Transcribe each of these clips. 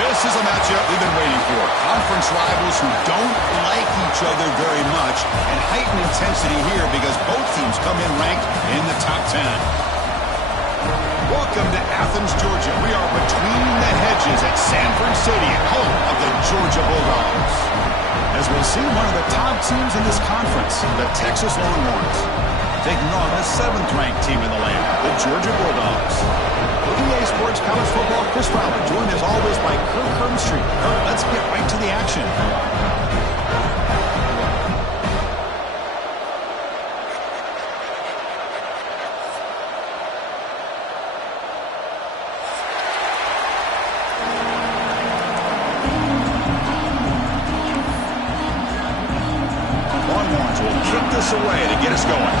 This is a matchup we've been waiting for. Conference rivals who don't like each other very much, and heightened intensity here because both teams come in ranked in the top 10. Welcome to Athens, Georgia. We are between the hedges at Sanford Stadium, home of the Georgia Bulldogs. As we'll see, one of the top teams in this conference, the Texas Longhorns, taking on the 7th-ranked team in the land, the Georgia Bulldogs. For EA Sports College Football, Chris Fowler, joined as always by Kirk Herbstreit. Kirk, let's get right to the action. Longhorns will kick this away to get us going.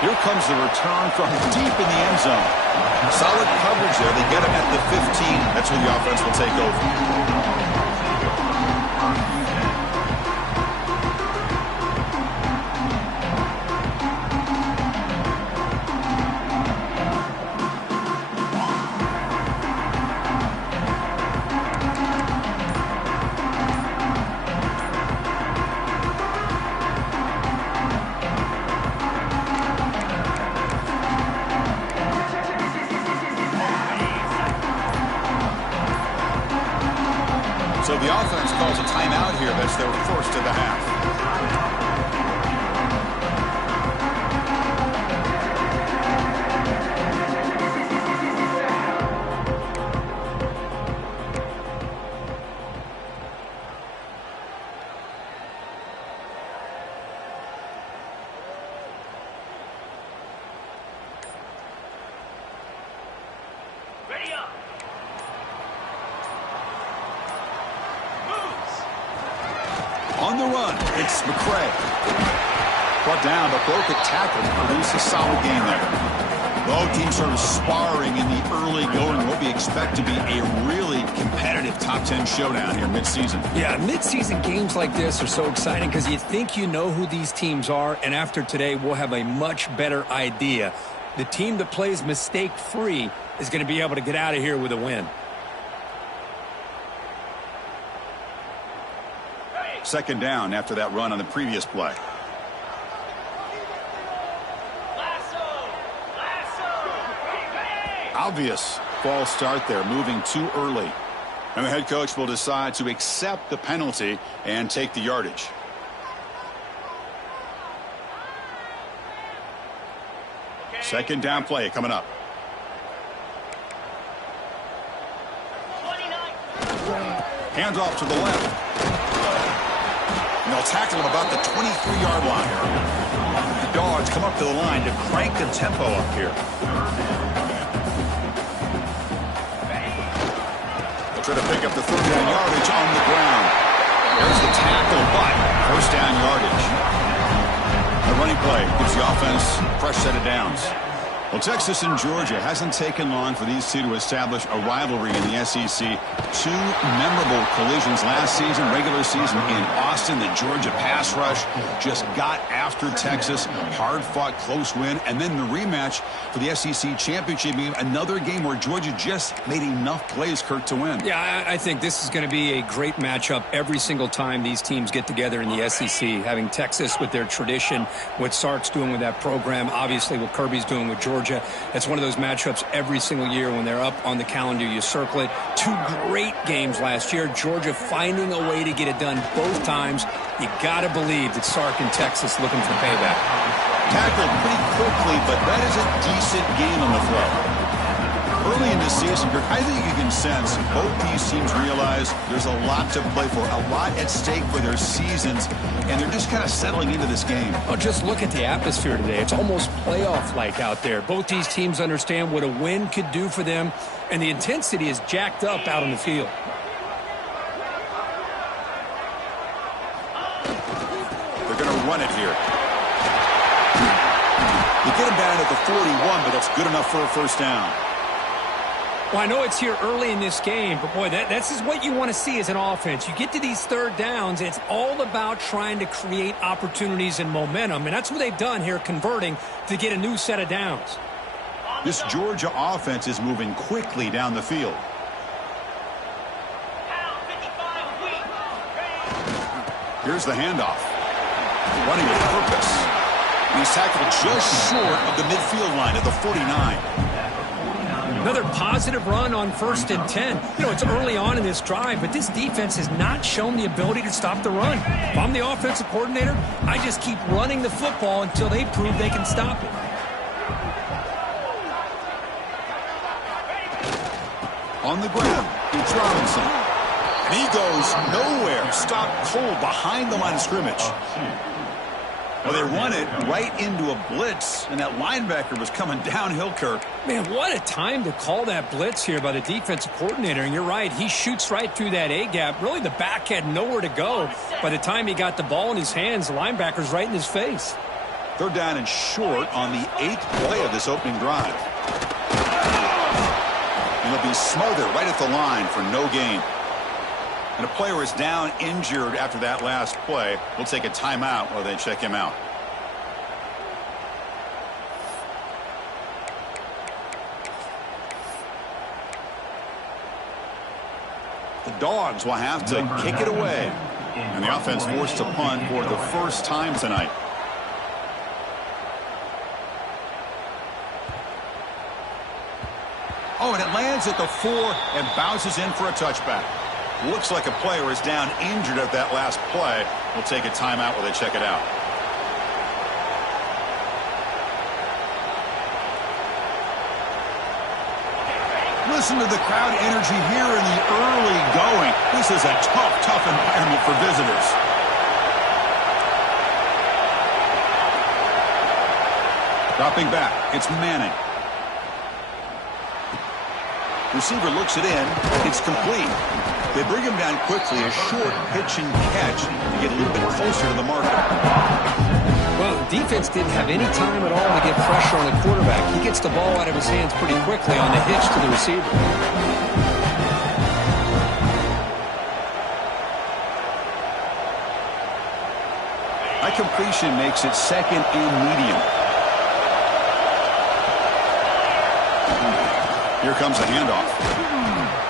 Here comes the return from deep in the end zone. Solid coverage there. They get him at the 15. That's where the offense will take over. The offense calls a timeout here. That's their first of the half. On the run, it's McCray. Brought down, but broke a tackle to produce a solid game there. Both teams sort of sparring in the early going. What we expect to be a really competitive top 10 showdown here mid-season. Yeah, mid-season games like this are so exciting because you think you know who these teams are, and after today, we'll have a much better idea. The team that plays mistake-free is going to be able to get out of here with a win. Second down after that run on the previous play. Obvious false start there, moving too early. And the head coach will decide to accept the penalty and take the yardage. Second down play coming up. Hands off to the left. And they'll tackle him about the 23-yard line. The Dogs come up to the line to crank the tempo up here. They'll try to pick up the third down yardage on the ground. There's the tackle, but first down yardage. The running play gives the offense a fresh set of downs. Well, Texas and Georgia hasn't taken long for these two to establish a rivalry in the SEC. Two memorable collisions last season, regular season in Austin. The Georgia pass rush just got after Texas. Hard-fought, close win. And then the rematch for the SEC championship game. Another game where Georgia just made enough plays, Kirk, to win. Yeah, I think this is going to be a great matchup every single time these teams get together in the SEC. Having Texas with their tradition, what Sark's doing with that program, obviously what Kirby's doing with Georgia. It's one of those matchups every single year when they're up on the calendar. You circle it. Two great games last year. Georgia finding a way to get it done both times. You got to believe that Sark and Texas looking for payback. Tackled pretty quickly, but that is a decent game on the throw. Early in the season, I think you can sense both these teams realize there's a lot to play for, a lot at stake for their seasons, and they're just kind of settling into this game. Oh, just look at the atmosphere today. It's almost playoff-like out there. Both these teams understand what a win could do for them, and the intensity is jacked up out on the field. They're going to run it here. You get him down at the 41, but that's good enough for a first down. Well, I know it's here early in this game, but, boy, this is what you want to see as an offense. You get to these third downs, and it's all about trying to create opportunities and momentum, and that's what they've done here, converting to get a new set of downs. This Georgia offense is moving quickly down the field. Here's the handoff. Running with purpose. And he's tackled just short of the midfield line at the 49. Another positive run on 1st and 10. You know, it's early on in this drive, but this defense has not shown the ability to stop the run. If I'm the offensive coordinator, I just keep running the football until they prove they can stop it. On the ground, it's Robinson. And he goes nowhere. Stopped cold behind the line of scrimmage. Well, they run it right into a blitz, and that linebacker was coming downhill, Kirk. Man, what a time to call that blitz here by the defensive coordinator. And you're right, he shoots right through that A-gap. Really, the back had nowhere to go. By the time he got the ball in his hands, the linebacker's right in his face. Third down and short on the 8th play of this opening drive. And he'll be smothered right at the line for no gain. And a player is down injured after that last play. We'll take a timeout while they check him out. The Dogs will have to kick it away. And the offense forced to punt for the first time tonight. Oh, and it lands at the 4 and bounces in for a touchback. Looks like a player is down injured at that last play. We'll take a timeout while they check it out. Listen to the crowd energy here in the early going. This is a tough environment for visitors. Dropping back, it's Manning. Receiver looks it in. It's complete. They bring him down quickly, a short pitch and catch to get a little bit closer to the marker. Well, the defense didn't have any time at all to get pressure on the quarterback. He gets the ball out of his hands pretty quickly on the hitch to the receiver. High completion makes it second and medium. Here comes a handoff.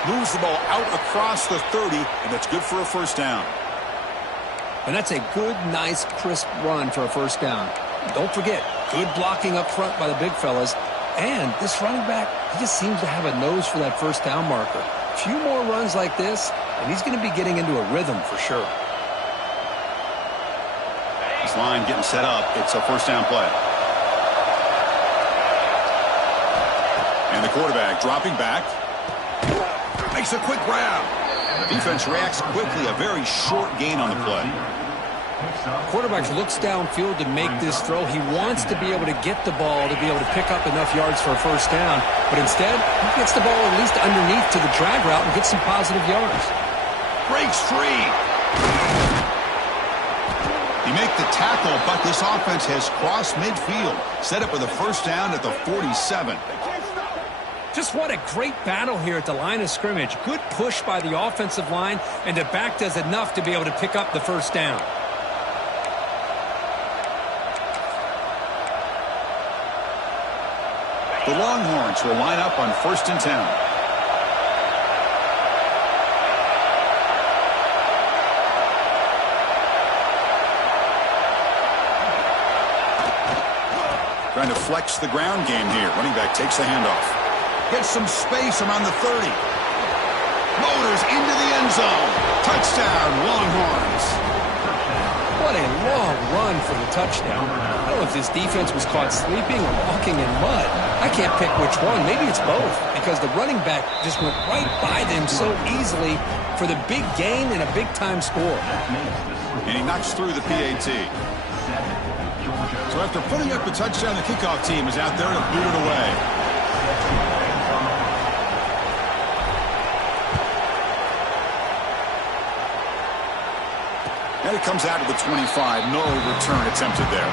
Moves the ball out across the 30, and that's good for a first down. And that's a good, nice, crisp run for a first down. Don't forget, good blocking up front by the big fellas. And this running back, he just seems to have a nose for that first down marker. A few more runs like this, and he's going to be getting into a rhythm for sure. This line getting set up. It's a first down play. And the quarterback dropping back. Makes a quick grab. The defense reacts quickly. A very short gain on the play. Quarterback looks downfield to make this throw. He wants to be able to get the ball to be able to pick up enough yards for a first down. But instead, he gets the ball at least underneath to the drag route and gets some positive yards. Breaks free. He make the tackle, but this offense has crossed midfield. Set up with a first down at the 47. Just what a great battle here at the line of scrimmage. Good push by the offensive line, and the back does enough to be able to pick up the first down. The Longhorns will line up on 1st and 10. Trying to flex the ground game here. Running back takes the handoff. Gets some space around the 30. Motors into the end zone. Touchdown, Longhorns. What a long run for the touchdown. I don't know if this defense was caught sleeping or walking in mud. I can't pick which one. Maybe it's both, because the running back just went right by them so easily for the big gain and a big-time score. And he knocks through the PAT. So after putting up the touchdown, the kickoff team is out there to boot it away. And it comes out to the 25. No return attempted there.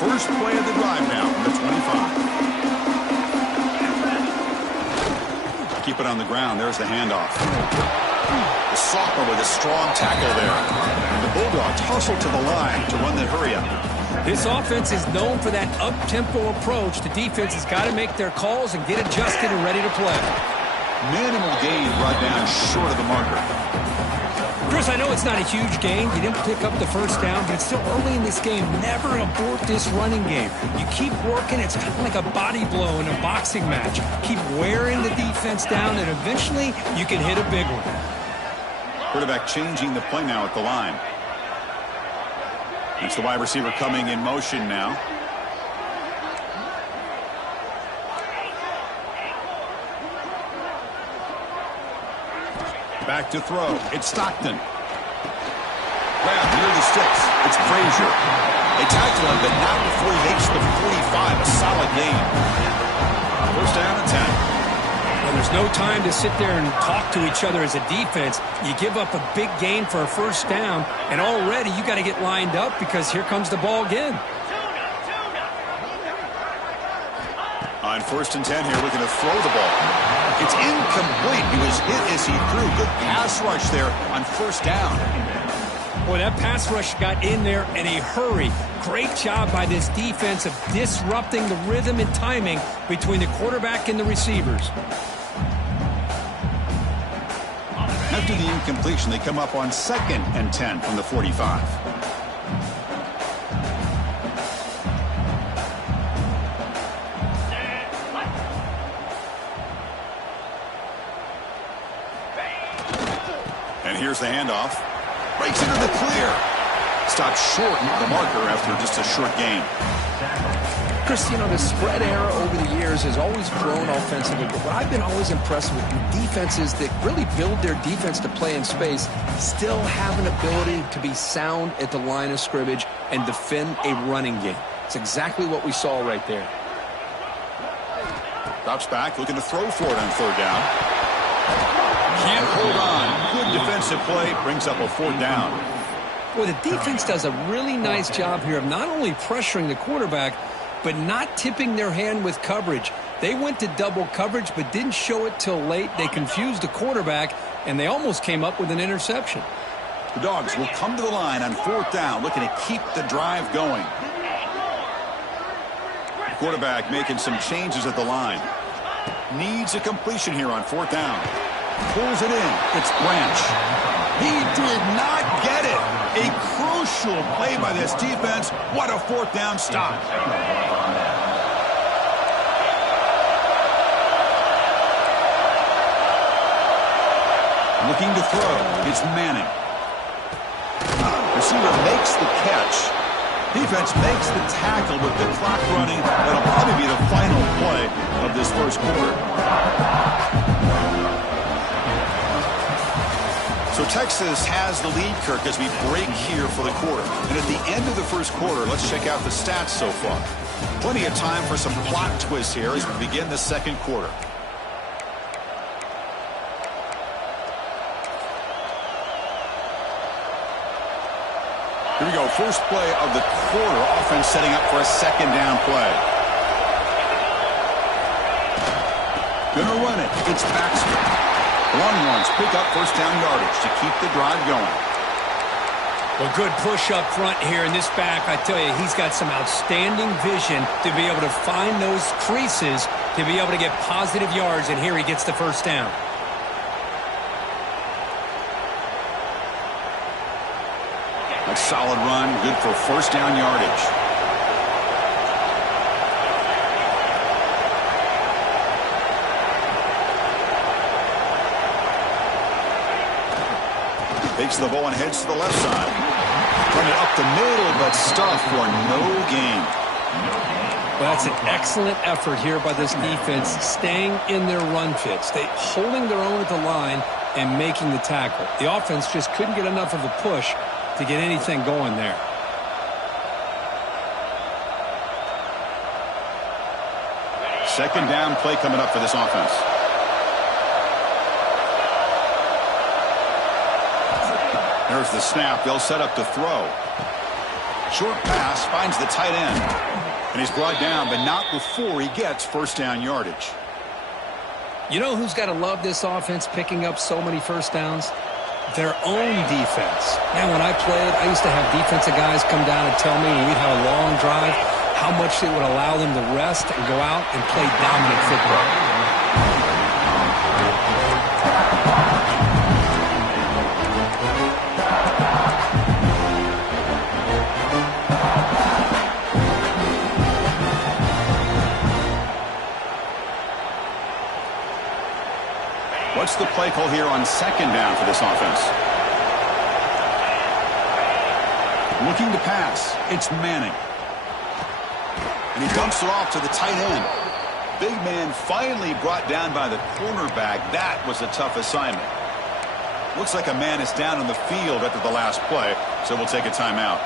First play of the drive now from the 25. Keep it on the ground. There's the handoff. The sophomore with a strong tackle there. And the Bulldogs hustle to the line to run the hurry up. This offense is known for that up-tempo approach. The defense has got to make their calls and get adjusted and ready to play. Minimal gain brought down short of the marker. Chris, I know it's not a huge gain. You didn't pick up the first down, but it's still early in this game. Never abort this running game. You keep working. It's kind of like a body blow in a boxing match. Keep wearing the defense down, and eventually you can hit a big one. Quarterback changing the play now at the line. It's the wide receiver coming in motion now. Back to throw. It's Stockton. Grab near the sticks. It's Frazier. They tackle him, but not before he makes the 45. A solid gain. First down and 10. Well, there's no time to sit there and talk to each other as a defense. You give up a big gain for a first down, and already you got to get lined up because here comes the ball again. On 1st and 10 here, we're going to throw the ball. It's incomplete. He was hit as he threw. Good pass rush there on first down. Boy, that pass rush got in there in a hurry. Great job by this defense of disrupting the rhythm and timing between the quarterback and the receivers. After the incompletion, they come up on 2nd and 10 from the 45. And here's the handoff. Breaks into the clear. Stopped short of the marker after just a short gain. Chris, you know, the spread era over the years has always grown offensively, but what I've been always impressed with defenses that really build their defense to play in space still have an ability to be sound at the line of scrimmage and defend a running game. It's exactly what we saw right there. Drops back, looking to throw for it on 3rd down. Can't hold on. Good defensive play, brings up a 4th down. Boy, the defense does a really nice job here of not only pressuring the quarterback, but not tipping their hand with coverage. They went to double coverage, but didn't show it till late. They confused the quarterback, and they almost came up with an interception. The Dogs will come to the line on 4th down, looking to keep the drive going. The quarterback making some changes at the line. Needs a completion here on 4th down. Pulls it in. It's Branch. He did not get it. A crucial play by this defense. What a 4th down stop. Looking to throw. It's Manning. Receiver makes the catch. Defense makes the tackle with the clock running. That'll probably be the final play of this first quarter. So Texas has the lead, Kirk, as we break here for the quarter. And at the end of the first quarter, let's check out the stats so far. Plenty of time for some plot twists here as we begin the second quarter. Here we go. First play of the quarter. Offense setting up for a 2nd down play. Gonna run it. It's Baxter. Longhorns pick up 1st down yardage to keep the drive going. Well, good push up front here in this back. I tell you, he's got some outstanding vision to be able to find those creases to be able to get positive yards, and here he gets the 1st down. A solid run, good for 1st down yardage. Takes the ball and heads to the left side. Run it up the middle, but stuffed for no gain. Well, that's an excellent effort here by this defense, staying in their run fits. They holding their own at the line and making the tackle. The offense just couldn't get enough of a push to get anything going there. Second down play coming up for this offense. There's the snap. They'll set up to throw. Short pass finds the tight end. And he's brought down, but not before he gets 1st down yardage. You know who's got to love this offense picking up so many 1st downs? Their own defense. Man, when I played, I used to have defensive guys come down and tell me we'd have a long drive, how much it would allow them to rest and go out and play dominant football. What's the play call here on 2nd down for this offense? Looking to pass. It's Manning. And he dumps it off to the tight end. Big man finally brought down by the cornerback. That was a tough assignment. Looks like a man is down on the field after the last play, so we'll take a timeout.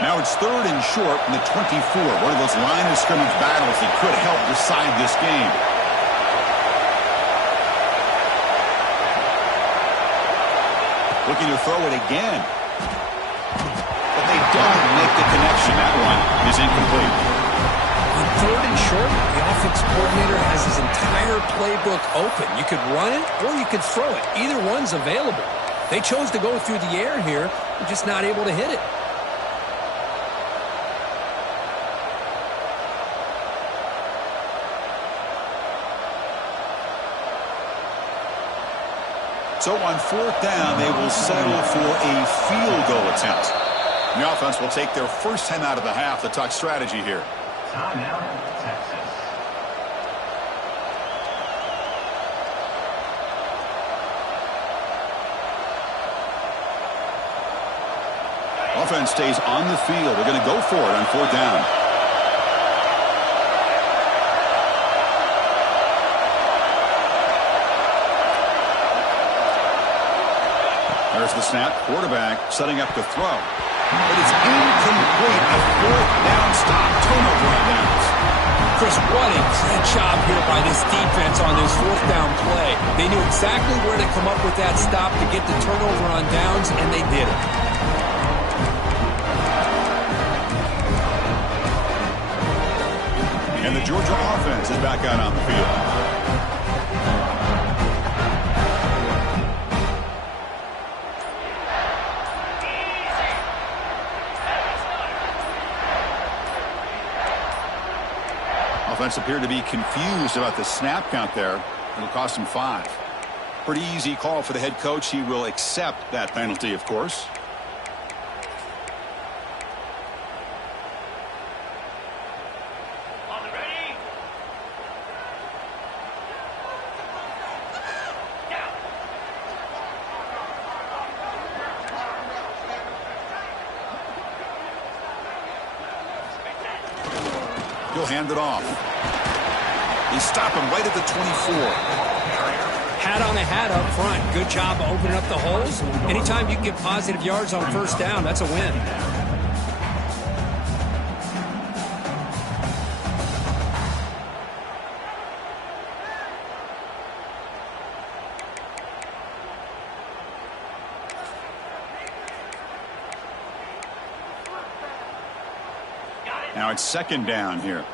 Now it's 3rd and short from the 24. One of those line of scrimmage battles that could help decide this game. Looking to throw it again. But they don't make the connection. That one is incomplete. On 3rd and short, the offense coordinator has his entire playbook open. You could run it or you could throw it. Either one's available. They chose to go through the air here. They're just not able to hit it. So on 4th down, they will settle for a field goal attempt. The offense will take their first 10 out of the half. The talk strategy here. Timeout, Texas. Offense stays on the field. They're going to go for it on 4th down. There's the snap. Quarterback setting up to throw. But it's incomplete. A 4th down stop. Turnover on downs. Chris, what a great job here by this defense on this 4th down play. They knew exactly where to come up with that stop to get the turnover on downs, and they did it. And the Georgia offense is back out on the field. Offense appeared to be confused about the snap count there. It'll cost him 5. Pretty easy call for the head coach. He will accept that penalty, of course. He'll hand it off. They stop him right at the 24. Hat on a hat up front. Good job opening up the holes. Anytime you can get positive yards on 1st down, that's a win. Now it's 2nd down here.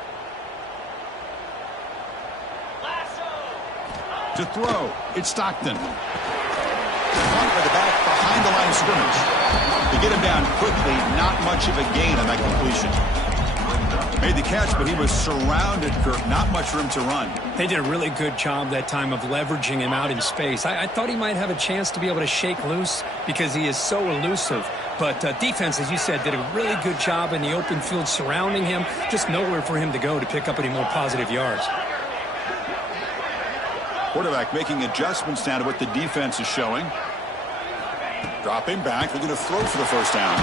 To throw, it's Stockton. Caught by the back behind the line of scrimmage. To get him down quickly, not much of a gain on that completion. Made the catch, but he was surrounded, Kirk. Not much room to run. They did a really good job that time of leveraging him out in space. I thought he might have a chance to be able to shake loose because he is so elusive. But defense, as you said, did a really good job in the open field surrounding him. Just nowhere for him to go to pick up any more positive yards. Quarterback making adjustments now to what the defense is showing. Dropping back. They're going to throw for the 1st down.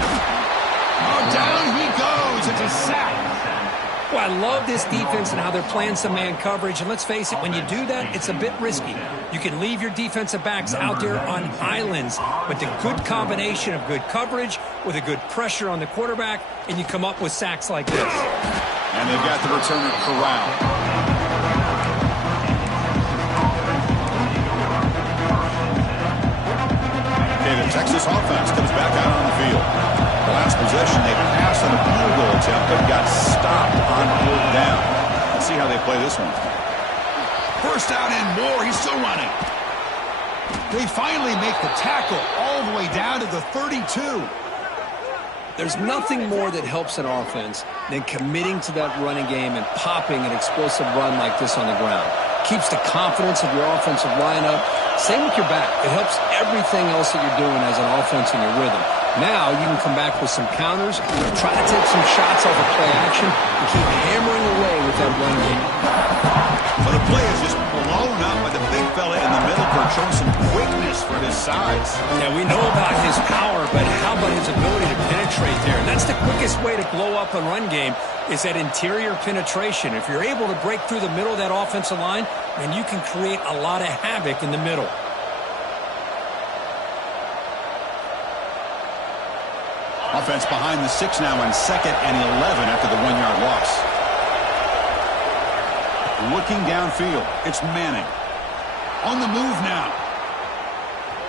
Oh, down he goes. It's a sack. Well, I love this defense and how they're playing some man coverage. And let's face it, when you do that, it's a bit risky. You can leave your defensive backs out there on islands, but the good combination of good coverage with a good pressure on the quarterback, and you come up with sacks like this. And they've got the returner corralled. The Texas offense comes back out on the field. The last possession, they passed on a field goal attempt, but got stopped on 4th down. Let's see how they play this one. 1st down and more. He's still running. They finally make the tackle all the way down to the 32. There's nothing more that helps an offense than committing to that running game and popping an explosive run like this on the ground. Keeps the confidence of your offensive lineup. Same with your back. It helps everything else that you're doing as an offense in your rhythm. Now you can come back with some counters, try to take some shots off of play action, and keep hammering away with that run game. Well, the play is just blown up by the big fella in the middle for showing some quickness for his size. Yeah, we know about his power, but how about his ability to penetrate there? And that's the quickest way to blow up a run game is that interior penetration. If you're able to break through the middle of that offensive line, then you can create a lot of havoc in the middle. Offense behind the 6 now on 2nd and 11 after the 1-yard loss. Looking downfield, it's Manning. On the move now.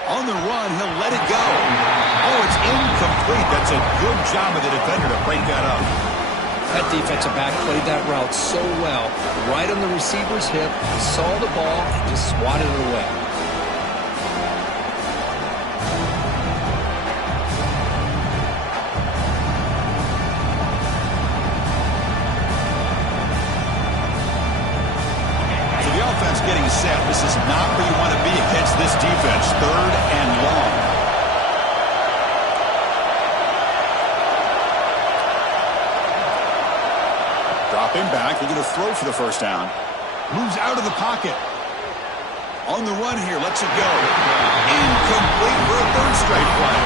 On the run, he'll let it go. Oh, it's incomplete. That's a good job of the defender to break that up. That defensive back played that route so well. Right on the receiver's hip, saw the ball, and just swatted it away. So the offense getting set. This is not where you want to be against this defense. 3rd and long. Dropping back, looking to throw for the first down. Moves out of the pocket. On the run here, lets it go. Incomplete for a 3rd straight play.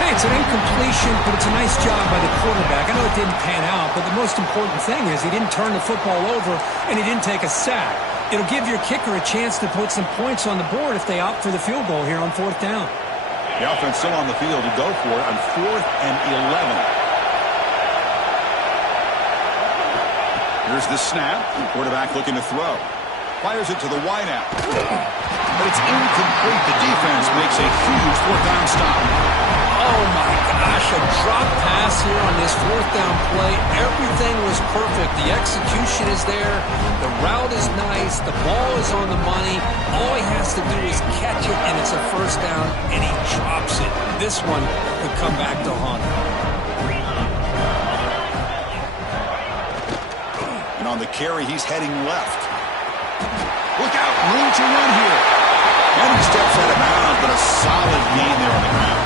Hey, it's an incompletion, but it's a nice job by the quarterback. I know it didn't pan out, but the most important thing is he didn't turn the football over and he didn't take a sack. It'll give your kicker a chance to put some points on the board if they opt for the field goal here on 4th down. The offense still on the field to go for it on 4th and 11. Here's the snap. Quarterback looking to throw. Fires it to the wideout. But it's incomplete. The defense makes a huge 4th down stop. Oh, my gosh. A drop pass here on this 4th down play. Everything was perfect. The execution is there. The route is nice. The ball is on the money. All he has to do is catch it, and it's a 1st down, and he drops it. This one could come back to haunt him. And on the carry, he's heading left. Look out, room to run here. And he steps out of bounds, but a solid gain there on the ground.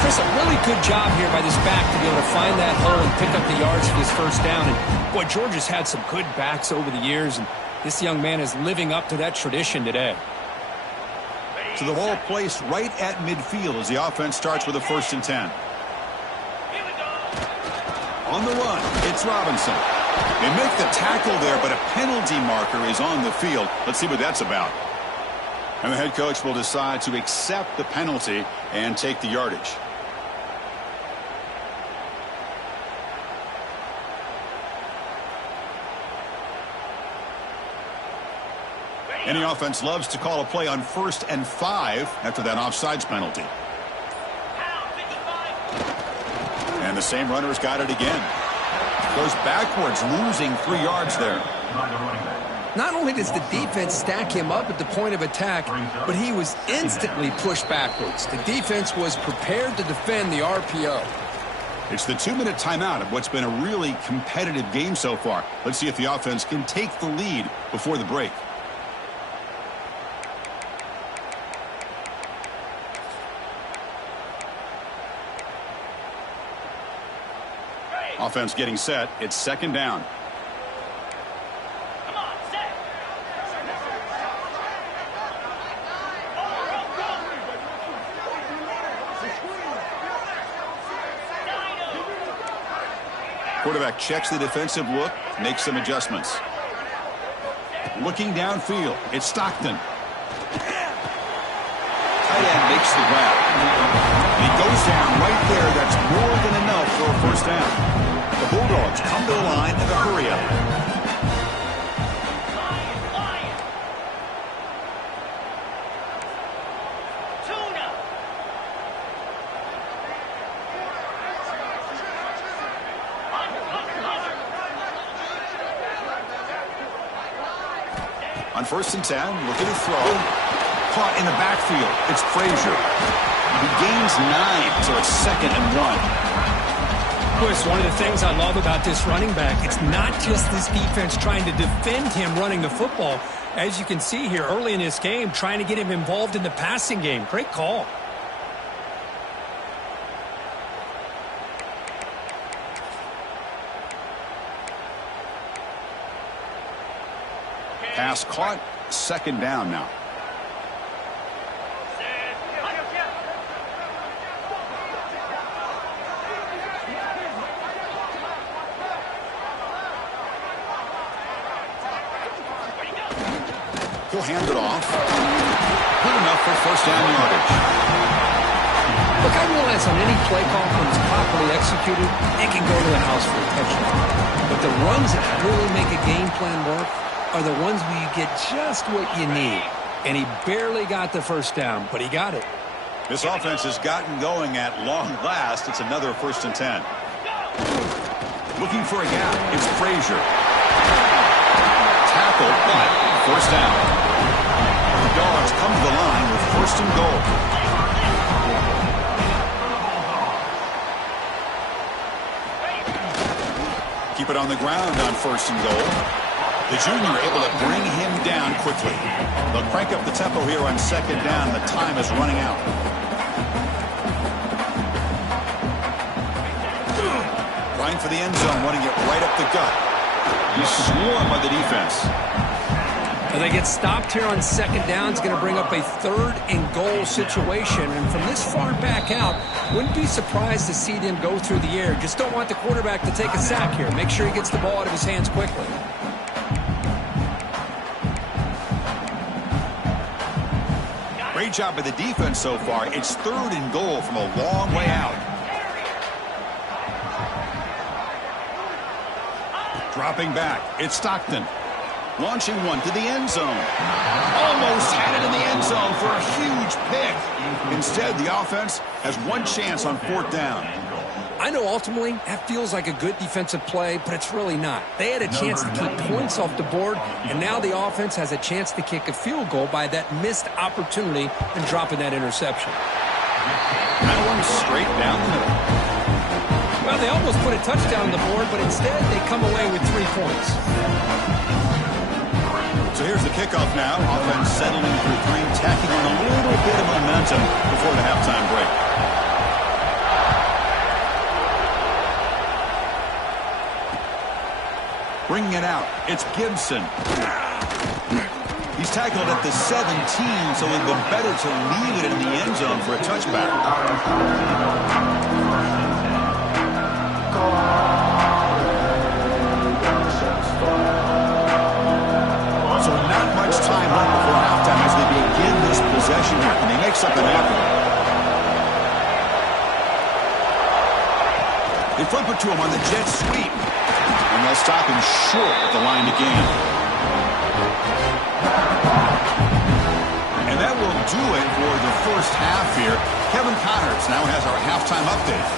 Chris, a really good job here by this back to be able to find that hole and pick up the yards for this 1st down. And, boy, Georgia's had some good backs over the years, and this young man is living up to that tradition today. So the ball placed right at midfield as the offense starts with a 1st and 10. On the run, it's Robinson. They make the tackle there, but a penalty marker is on the field. Let's see what that's about. And the head coach will decide to accept the penalty and take the yardage. Any offense loves to call a play on 1st and 5 after that offsides penalty. And the same runner's got it again. Goes backwards, losing 3 yards there. Not only does the defense stack him up at the point of attack, but he was instantly pushed backwards. The defense was prepared to defend the RPO. It's the 2-minute timeout of what's been a really competitive game so far. Let's see if the offense can take the lead before the break. Offense getting set. It's 2nd down. Come on, set. Quarterback checks the defensive look, makes some adjustments. Looking downfield, it's Stockton. Tight end makes the grab. He goes down right there. That's more than enough for a 1st down. The Bulldogs come to the line in a hurry-up. On 1st and 10, looking to throw. Caught in the backfield. It's Frazier. He gains 9, so it's 2nd and 1. Chris, one of the things I love about this running back, it's not just this defense trying to defend him running the football. As you can see here early in this game, trying to get him involved in the passing game. Great call. Pass caught, 2nd down now. He'll hand it off. Good enough for 1st down yardage. Look, I realize on any play call, when it's properly executed, it can go to the house for a touchdown. But the runs that really make a game plan work are the ones where you get just what you need. And he barely got the 1st down, but he got it. This offense has gotten going at long last. It's another 1st and 10. Looking for a gap. It's Frazier. Tackle, but first down. The Dogs come to the line with first and goal. Keep it on the ground on first and goal. The junior able to bring him down quickly. They'll crank up the tempo here on second down. The time is running out. Going for the end zone, running it right up the gut. He's swarmed by the defense. Well, they get stopped here on second down. It's going to bring up a third and goal situation. And from this far back out, wouldn't be surprised to see them go through the air. Just don't want the quarterback to take a sack here. Make sure he gets the ball out of his hands quickly. Great job by the defense so far. It's third and goal from a long way out. Dropping back, it's Stockton. Launching one to the end zone. Almost had it in the end zone for a huge pick. Instead, the offense has one chance on fourth down. I know ultimately that feels like a good defensive play, but it's really not. They had a chance to keep points off the board, and now the offense has a chance to kick a field goal by that missed opportunity and dropping that interception. That one straight down the middle. Well, they almost put a touchdown on the board, but instead they come away with 3 points. So here's the kickoff now. Offense settling for three, tacking on a little bit of momentum before the halftime break. Bringing it out, it's Gibson. He's tackled at the 17, so it would be better to leave it in the end zone for a touchback. So not much time left before halftime as they begin this possession here. Can they make something happen? They flip it to him on the jet sweep. And they'll stop him short at the line to gain. And that will do it for the first half here. Kevin Connors now has our halftime update.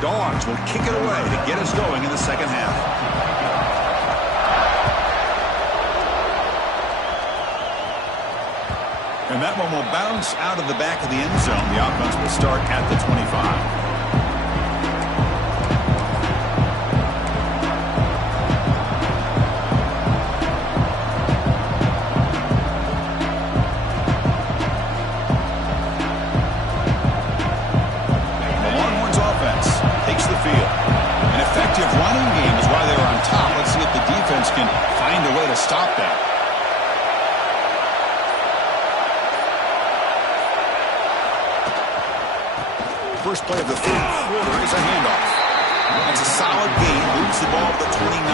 Dogs will kick it away to get us going in the second half. And that one will bounce out of the back of the end zone. The offense will start at the 25. The Longhorns offense takes the field. An effective running game is why they were on top. Let's see if the defense can find a way to stop that. First play of the third quarter is a handoff. That's a solid gain. Moves the ball to the 29.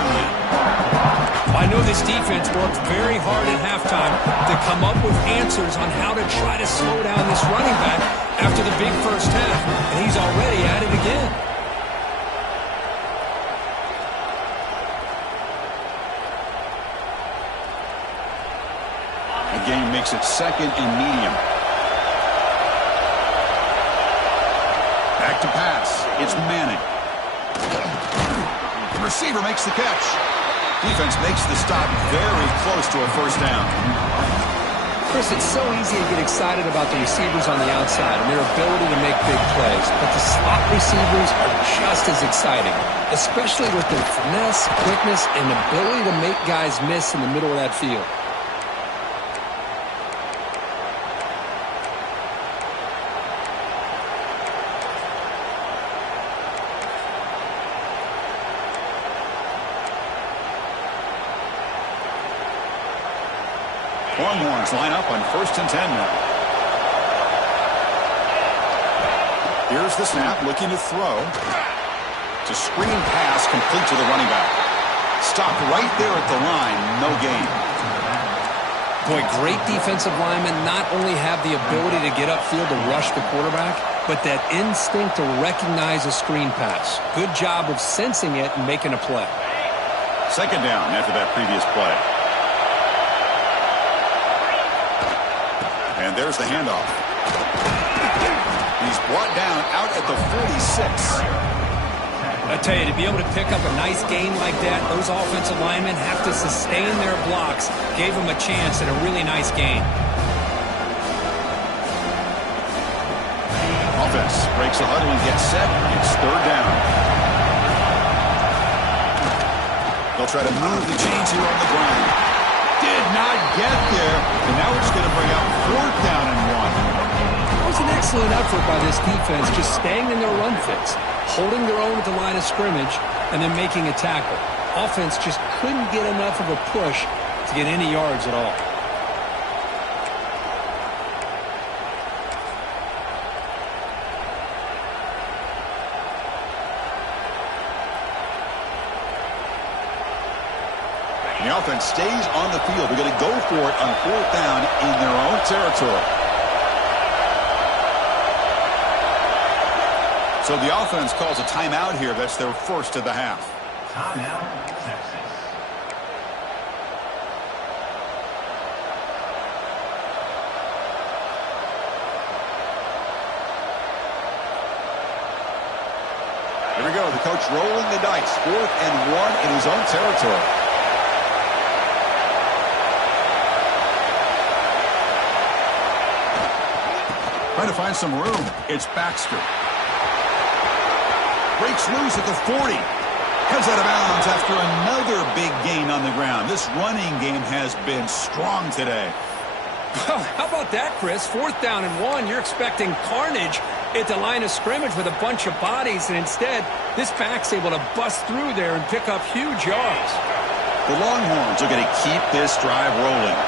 I know this defense worked very hard at halftime to come up with answers on how to try to slow down this running back after the big first half, and he's already at it again. The game makes it second and medium. Back to pass. It's Manning. The receiver makes the catch. Defense makes the stop very close to a first down. Chris, it's so easy to get excited about the receivers on the outside and their ability to make big plays, but the slot receivers are just as exciting, especially with their finesse, quickness, and ability to make guys miss in the middle of that field. Longhorns line up on 1st and 10 now. Here's the snap, looking to throw. It's a screen pass complete to the running back. Stopped right there at the line, no gain. Boy, great defensive linemen not only have the ability to get upfield to rush the quarterback, but that instinct to recognize a screen pass. Good job of sensing it and making a play. Second down after that previous play. And there's the handoff. He's brought down out at the 46. I tell you, to be able to pick up a nice gain like that, those offensive linemen have to sustain their blocks. Gave him a chance at a really nice gain. Offense breaks the huddle and gets set. It's third down. They'll try to move the chains here on the ground. Did not get there. And now we're just going to bring out fourth down and 1. It was an excellent effort by this defense, just staying in their run fits, holding their own at the line of scrimmage, and then making a tackle. Offense just couldn't get enough of a push to get any yards at all. The offense stays on the field. They're going to go for it on fourth down in their own territory. So the offense calls a timeout here. That's their first of the half. Timeout, Texas. Here we go. The coach rolling the dice. 4th and 1 in his own territory. Trying to find some room. It's Baxter. Breaks loose at the 40. Comes out of bounds after another big gain on the ground. This running game has been strong today. Well, how about that, Chris? 4th down and 1. You're expecting carnage at the line of scrimmage with a bunch of bodies, and instead, this back's able to bust through there and pick up huge yards. The Longhorns are going to keep this drive rolling.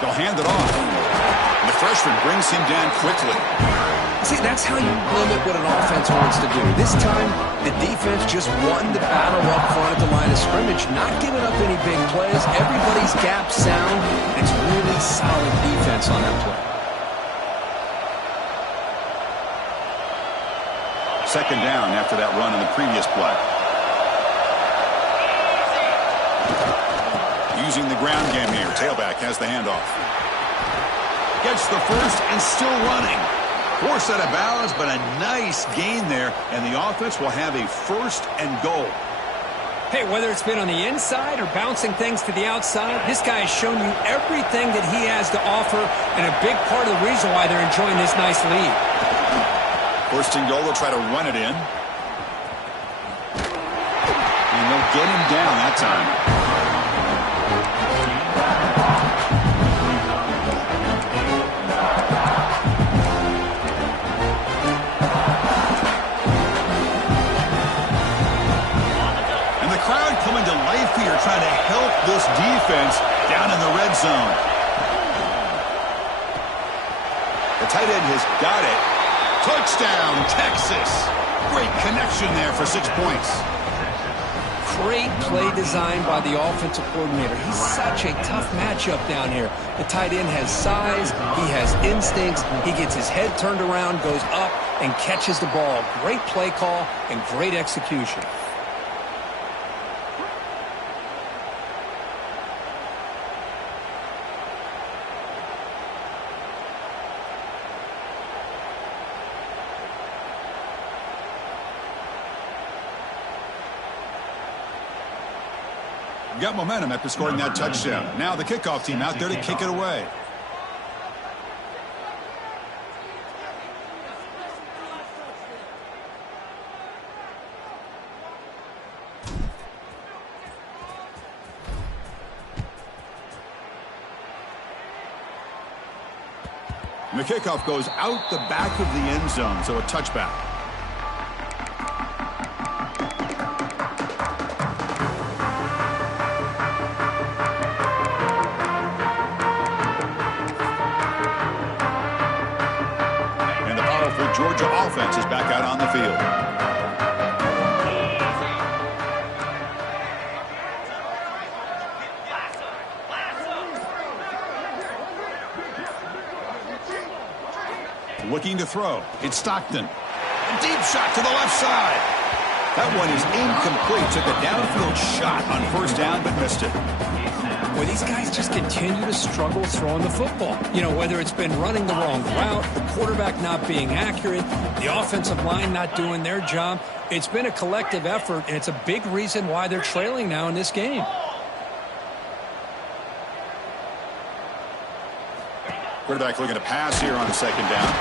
They'll hand it off. And the freshman brings him down quickly. See, that's how you limit what an offense wants to do. This time, the defense just won the battle up front at the line of scrimmage, not giving up any big plays. Everybody's gap sound. It's really solid defense on that play. Second down after that run in the previous play. Using the ground game here. Tailback has the handoff. Gets the first and still running. Forced out of bounds, but a nice gain there. And the offense will have a first and goal. Hey, whether it's been on the inside or bouncing things to the outside, this guy has shown you everything that he has to offer, and a big part of the reason why they're enjoying this nice lead. First and goal, they'll try to run it in. And they'll get him down that time. Coming to life here, trying to help this defense down in the red zone. The tight end has got it. Touchdown, Texas. Great connection there for 6 points. Great play design by the offensive coordinator. He's such a tough matchup down here. The tight end has size, he has instincts, he gets his head turned around, goes up, and catches the ball. Great play call and great execution. Got momentum after scoring that touchdown. Now the kickoff team out there to kick it away. And the kickoff goes out the back of the end zone, so a touchback. Georgia offense is back out on the field. Looking to throw. It's Stockton. A deep shot to the left side. That one is incomplete. Took a downfield shot on first down, but missed it. Well, these guys just continue to struggle throwing the football. You know, whether it's been running the wrong route, the quarterback not being accurate, the offensive line not doing their job. It's been a collective effort, and it's a big reason why they're trailing now in this game. Quarterback looking to pass here on second down.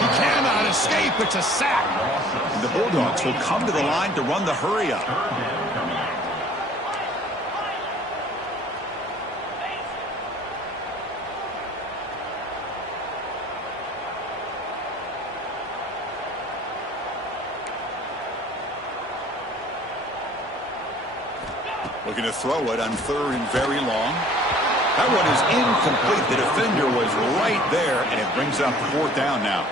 He cannot escape. It's a sack. And the Bulldogs will come to the line to run the hurry up. Looking to throw it on third and very long. That one is incomplete. The defender was right there, and it brings up fourth down now.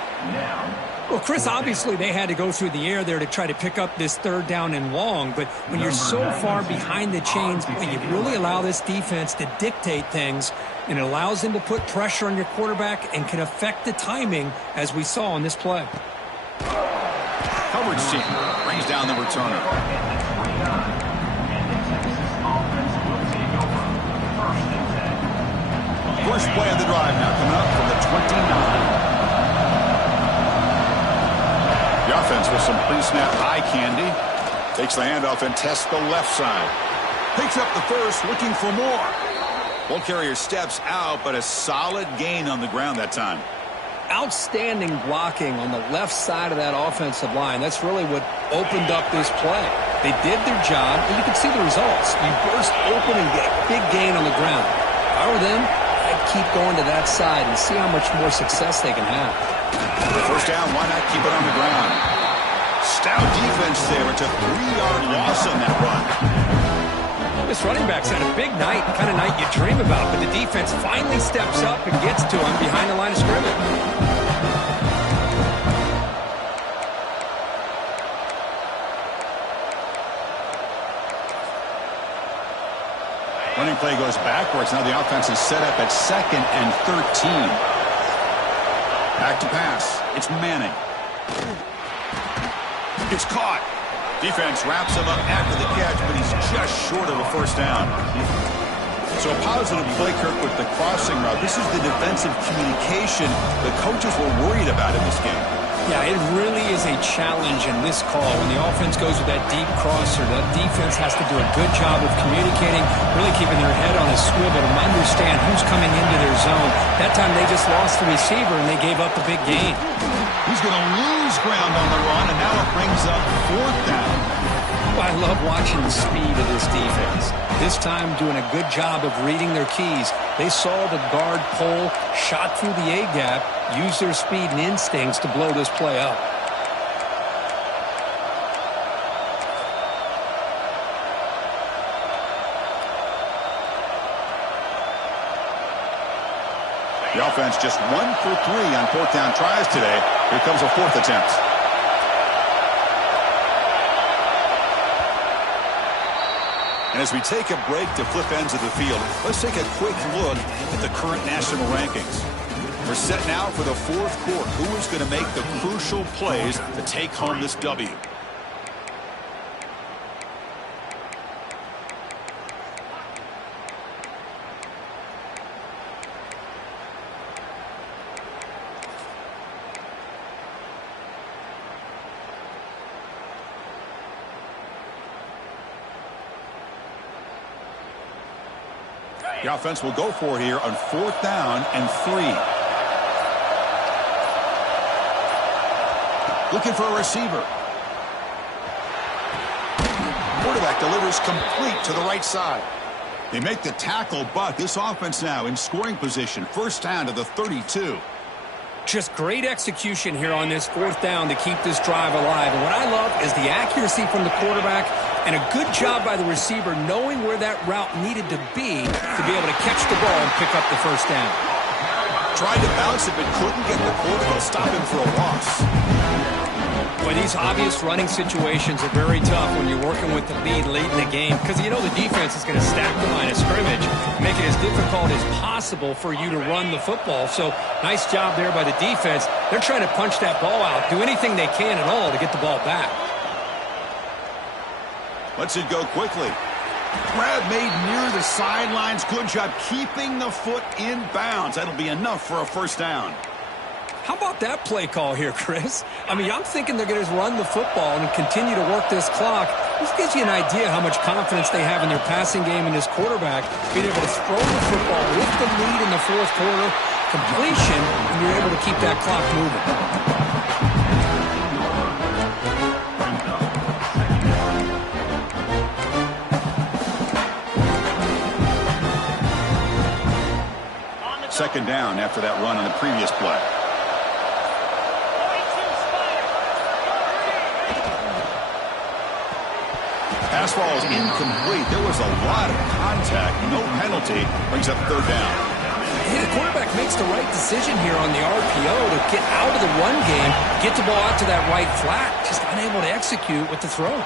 Well, Chris, obviously they had to go through the air there to try to pick up this third down and long, but when you're so far behind the chains, when you really allow this defense to dictate things, and it allows them to put pressure on your quarterback and can affect the timing, as we saw on this play. Coverage team brings down the returner. First play of the drive now coming up from the 29. The offense with some pre-snap eye candy. Takes the handoff and tests the left side. Picks up the first, looking for more. Ball carrier steps out, but a solid gain on the ground that time. Outstanding blocking on the left side of that offensive line. That's really what opened up this play. They did their job, and you can see the results. You burst open and get a big gain on the ground. If I were them, I'd keep going to that side and see how much more success they can have. First down, why not keep it on the ground? Stout defense there. It's a 3-yard loss on that run. This running back's had a big night, the kind of night you dream about, but the defense finally steps up and gets to him behind the line of scrimmage. Running play goes backwards. Now the offense is set up at 2nd and 13. Back to pass. It's Manning. It's caught. Defense wraps him up after the catch, but he's just short of a first down. So a positive play, Kirk, with the crossing route. This is the defensive communication the coaches were worried about in this game. Yeah, it really is a challenge in this call. When the offense goes with that deep crosser, that defense has to do a good job of communicating, really keeping their head on a swivel to understand who's coming into their zone. That time they just lost the receiver and they gave up the big gain. He's going to lose ground on the run, and now it brings up fourth down. I love watching the speed of this defense. This time doing a good job of reading their keys. They saw the guard pull, shot through the A-gap, used their speed and instincts to blow this play up. The offense just 1 for 3 on fourth down tries today. Here comes a fourth attempt. And as we take a break to flip ends of the field, let's take a quick look at the current national rankings. We're set now for the fourth quarter. Who is going to make the crucial plays to take home this W? The offense will go for it here on fourth down and 3. Looking for a receiver. Quarterback delivers complete to the right side. They make the tackle, but this offense now in scoring position. First down to the 32. Just great execution here on this fourth down to keep this drive alive. And what I love is the accuracy from the quarterback and a good job by the receiver knowing where that route needed to be able to catch the ball and pick up the first down. Tried to bounce it, but couldn't get the quarterback. Stop him for a loss. Boy, these obvious running situations are very tough when you're working with the lead late in the game because you know the defense is going to stack the line of scrimmage, make it as difficult as possible for you to run the football. So nice job there by the defense. They're trying to punch that ball out, do anything they can at all to get the ball back. Lets it go quickly. Grab made near the sidelines. Good job keeping the foot in bounds. That'll be enough for a first down. How about that play call here, Chris? I mean, I'm thinking they're going to just run the football and continue to work this clock. This gives you an idea how much confidence they have in their passing game and this quarterback being able to throw the football with the lead in the fourth quarter, completion, and you're able to keep that clock moving. Second down after that run on the previous play. Pass ball is incomplete. There was a lot of contact. No penalty. Brings up third down. Hey, the quarterback makes the right decision here on the RPO to get out of the run game, get the ball out to that right flat. Just unable to execute with the throw.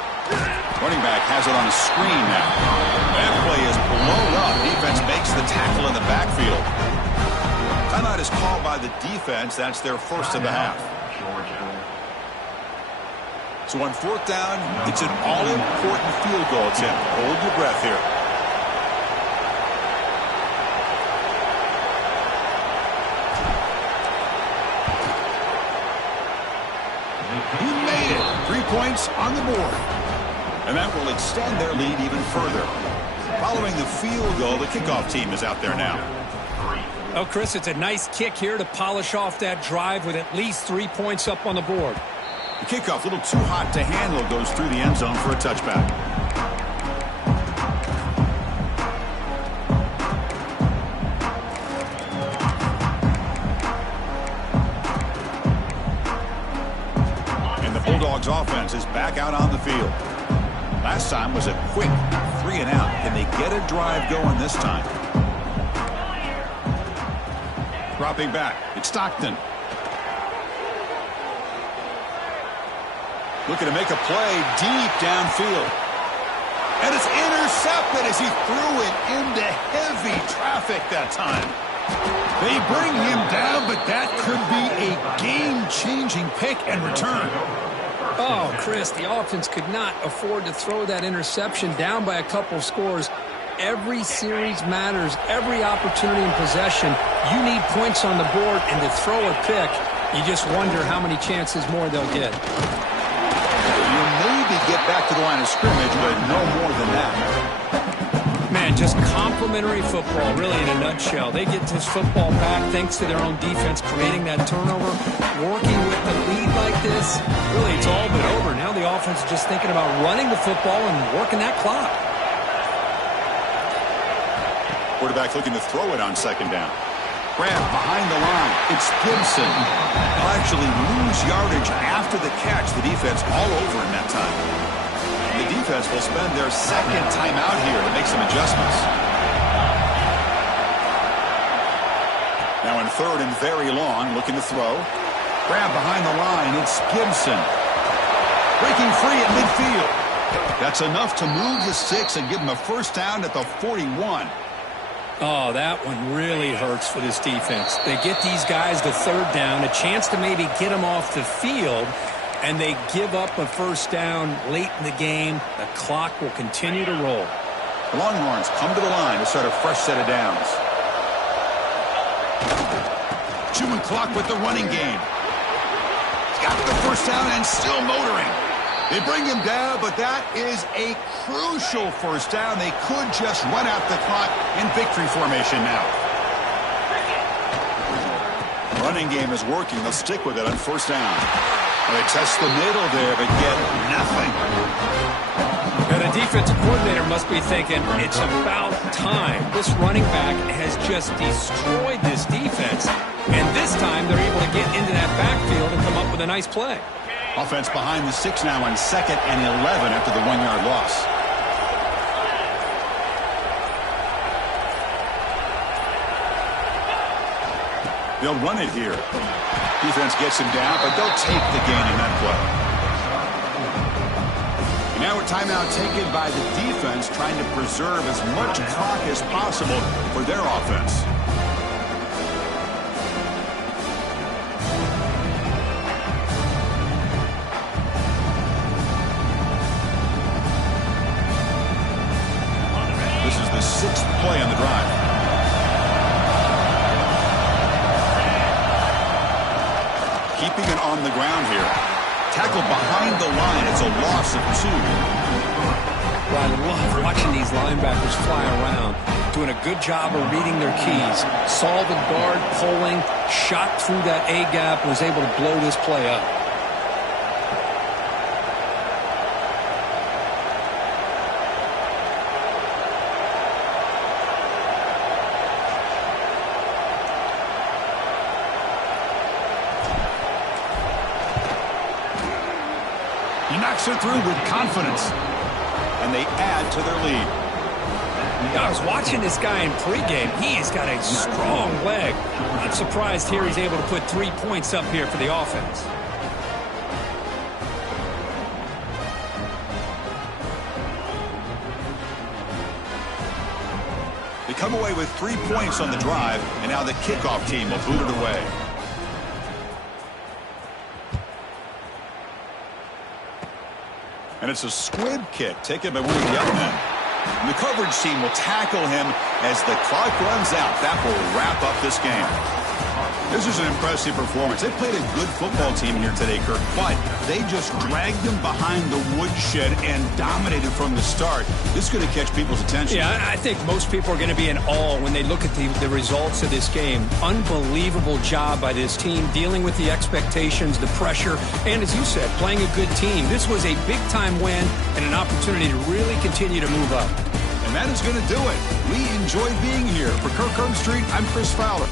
Running back has it on the screen now. That play is blown up. Defense makes the tackle in the backfield. Timeout is called by the defense. That's their first of the half. So on fourth down, it's an all-important field goal attempt. Hold your breath here. He made it. 3 points on the board. And that will extend their lead even further. Following the field goal, the kickoff team is out there now. Oh, Chris, it's a nice kick here to polish off that drive with at least 3 points up on the board. The kickoff, a little too hot to handle, goes through the end zone for a touchback. And the Bulldogs offense is back out on the field. Last time was a quick 3 and out. Can they get a drive going this time? Dropping back, it's Stockton. Looking to make a play deep downfield. And it's intercepted as he threw it into heavy traffic that time. They bring him down, but that could be a game-changing pick and return. Oh, Chris, the offense could not afford to throw that interception down by a couple of scores. Every series matters. Every opportunity in possession, you need points on the board, and to throw a pick, you just wonder how many chances more they'll get. You maybe get back to the line of scrimmage, but no more than that. Man, just complimentary football, really, in a nutshell. They get this football back thanks to their own defense creating that turnover, working with the lead like this. Really, it's all but over. Now the offense is just thinking about running the football and working that clock. Quarterback looking to throw it on second down. Grab behind the line. It's Gibson. They'll actually lose yardage after the catch. The defense all over in that time. The defense will spend their second timeout here to make some adjustments. Now in third and very long, looking to throw. Grab behind the line. It's Gibson. Breaking free at midfield. That's enough to move the sticks and give them a first down at the 41. Oh, that one really hurts for this defense. They get these guys to third down, a chance to maybe get them off the field, and they give up a first down late in the game. The clock will continue to roll. The Longhorns come to the line to start a fresh set of downs. Chewing clock with the running game. He's got the first down and still motoring. They bring him down, but that is a crucial first down. They could just run out the clock in victory formation now. Running game is working. They'll stick with it on first down. They test the middle there, but get nothing. Now the defensive coordinator must be thinking, it's about time. This running back has just destroyed this defense, and this time they're able to get into that backfield and come up with a nice play. Offense behind the 6 now on 2nd and 11 after the 1-yard loss. They'll run it here. Defense gets him down, but they'll take the gain in that play. And now a timeout taken by the defense, trying to preserve as much clock as possible for their offense. on the ground here. Tackled behind the line. It's a loss of 2. Well, I love watching these linebackers fly around, doing a good job of reading their keys. Saw the guard pulling, shot through that A-gap, and was able to blow this play up. He knocks it through with confidence. And they add to their lead. I was watching this guy in pregame. He's got a strong leg. I'm surprised here he's able to put 3 points up here for the offense. They come away with 3 points on the drive, and now the kickoff team will boot it away. And it's a squib kick taken by one of the young men. And the coverage team will tackle him as the clock runs out. That will wrap up this game. This is an impressive performance. They played a good football team here today, Kirk, but they just dragged them behind the woodshed and dominated from the start. This is going to catch people's attention. Yeah, I think most people are going to be in awe when they look at the results of this game. Unbelievable job by this team, dealing with the expectations, the pressure, and as you said, playing a good team. This was a big-time win and an opportunity to really continue to move up. And that is going to do it. We enjoyed being here. For Kirk Herbstreit, I'm Chris Fowler.